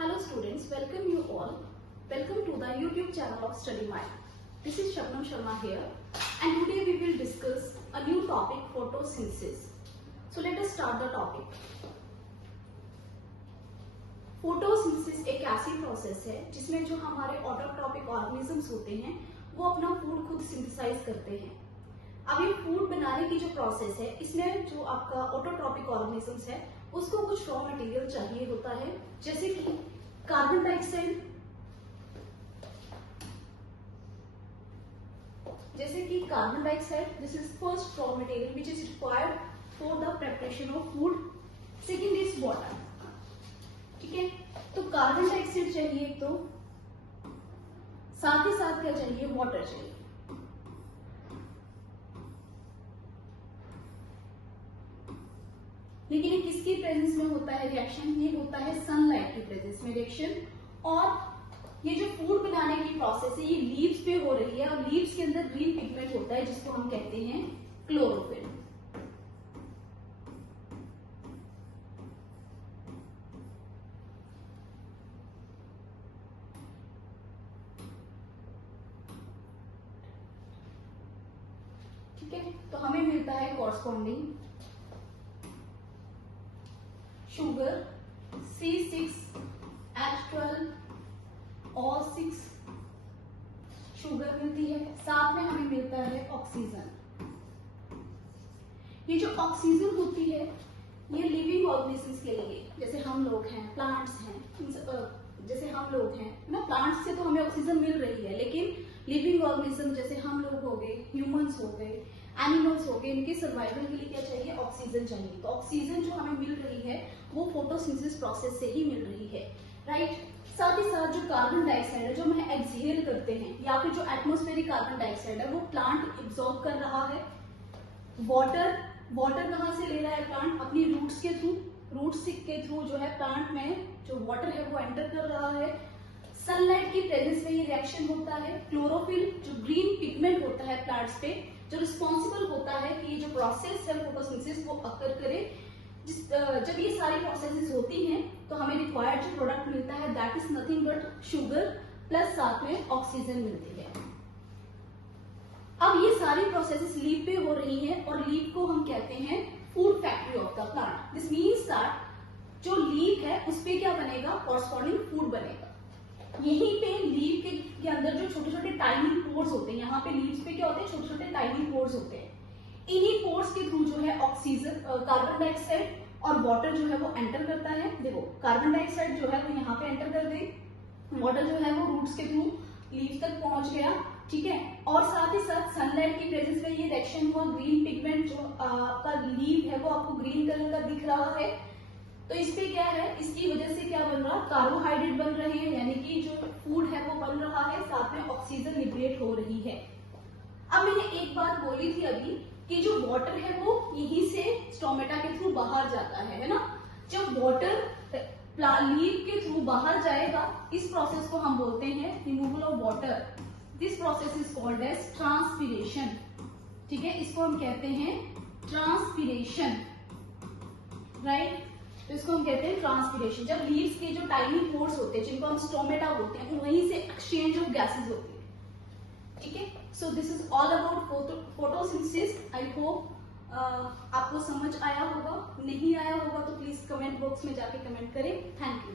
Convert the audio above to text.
Hello students, welcome you all. Welcome to the YouTube channel of Study Mind. This is Shabnam Sharma here and today we will discuss a new topic, photosynthesis. So let us start the topic. Photosynthesis एक ऐसी process है जिसमें जो हमारे autotrophic organisms होते हैं वो अपना फूड खुद सिंथेसाइज करते हैं। अब ये फूड बनाने की जो प्रोसेस है इसमें जो आपका ऑटोट्रॉपिक ऑर्गेनिजम्स है उसको कुछ रॉ मटेरियल चाहिए होता है, जैसे कि carbon dioxide, this is first raw material which is required for the preparation of food. Second is water. ठीक है, तो कार्बन डाइऑक्साइड चाहिए, तो साथ ही साथ क्या चाहिए, वाटर चाहिए। लेकिन ये किसकी प्रेजेंस में होता है रिएक्शन? ये होता है सनलाइट की प्रेजेंस में रिएक्शन। और ये जो फूड बनाने की प्रोसेस है ये लीव्स पे हो रही है और लीव्स के अंदर ग्रीन पिगमेंट होता है जिसको हम कहते हैं क्लोरोफिल। ठीक है, तो हमें मिलता है कॉरस्पॉन्डिंग शुगर C6H12O6 शुगर मिलती है, साथ में हमें मिलता है ऑक्सीजन। ये जो ऑक्सीजन होती है ये लिविंग ऑर्गेनिजम्स के लिए, जैसे हम लोग हैं, प्लांट्स हैं, जैसे हम लोग हैं ना, प्लांट्स से तो हमें ऑक्सीजन मिल रही है, लेकिन लिविंग ऑर्गेनिज्म जैसे हम लोग हो गए, ह्यूमंस हो गए, एनिमल्स हो गए, इनके सर्वाइवल के लिए क्या चाहिए, ऑक्सीजन चाहिए। तो ऑक्सीजन जो हमें मिल रही है वो फोटोसिंथेसिस प्रोसेस से ही मिल रही है, राइट। साथ ही साथ जो कार्बन डाइऑक्साइड है जो हम एक्सहेल करते हैं या फिर जो एटमॉस्फेरिक कार्बन डाइऑक्साइड है वो प्लांट एब्जॉर्ब कर रहा है। वाटर कहाँ से ले रहा है प्लांट? अपनी रूट्स के थ्रू। रूट्स के थ्रू जो है प्लांट में जो वाटर है वो एंटर कर रहा है। सनलाइट की प्रेजेंस में ये रिएक्शन होता है। क्लोरोफिल जो ग्रीन पिगमेंट होता है प्लांट्स पे, जो रिस्पॉन्सिबल होता है कि ये जो प्रोसेस है फोटोसिंथेसिस वो अकर करे। जब ये सारी प्रोसेसेस होती हैं तो हमें रिक्वायर्ड जो प्रोडक्ट मिलता है that is nothing but sugar plus साथ में ऑक्सीजन मिलती है। अब ये सारी प्रोसेसेस लीफ पे हो रही है और लीफ को हम कहते हैं food factory of the plant. This means that जो लीफ है उस पे क्या बनेगा, कॉरस्पॉन्डिंग फूड बनेगा। यहीं पे लीफ के अंदर जो छोटे छोटे टाइनी पोर्स होते हैं, यहाँ पे लीव्स पे क्या होते हैं, छोटे छोटे टाइनी पोर्स होते हैं। इन्हीं पोर्स के थ्रू जो है ऑक्सीजन, कार्बन डाइऑक्साइड और वाटर जो है वो एंटर करता है। देखो कार्बन डाइऑक्साइड जो है वो यहाँ पे एंटर कर गई, वाटर जो है वो रूट्स के थ्रू लीव्स तक पहुंच गया। ठीक है, और साथ ही साथ सनलाइट की प्रेजेंस में ये रिएक्शन हुआ, ग्रीन पिगमेंट जो आपका लीव है वो आपको ग्रीन कलर का दिख रहा है। तो इस पे क्या है, इसकी वजह से क्या बन रहा, कार्बोहाइड्रेट बन रहे हैं, यानी कि जो फूड है वो बन रहा है, साथ में ऑक्सीजन लिबरेट हो रही है। अब मैंने एक बात बोली थी अभी कि जो वाटर है वो यहीं से स्टोमेटा के थ्रू बाहर जाता है ना। जब वाटर लीफ के थ्रू बाहर जाएगा इस प्रोसेस को हम बोलते हैं removal of water. This process is called as transpiration. ठीक है, इसको हम कहते हैं ट्रांसपीरेशन, राइट। तो इसको हम कहते हैं ट्रांसपीरेशन। जब लीव्स के जो टाइनी पोर्स होते हैं जिनको हम स्टोमेटा बोलते हैं वहीं से एक्सचेंज ऑफ गैसेस होती है। ठीक है, so this is all about photosynthesis. I hope आपको समझ आया होगा। नहीं आया होगा तो प्लीज कमेंट बॉक्स में जाके कमेंट करें। Thank you.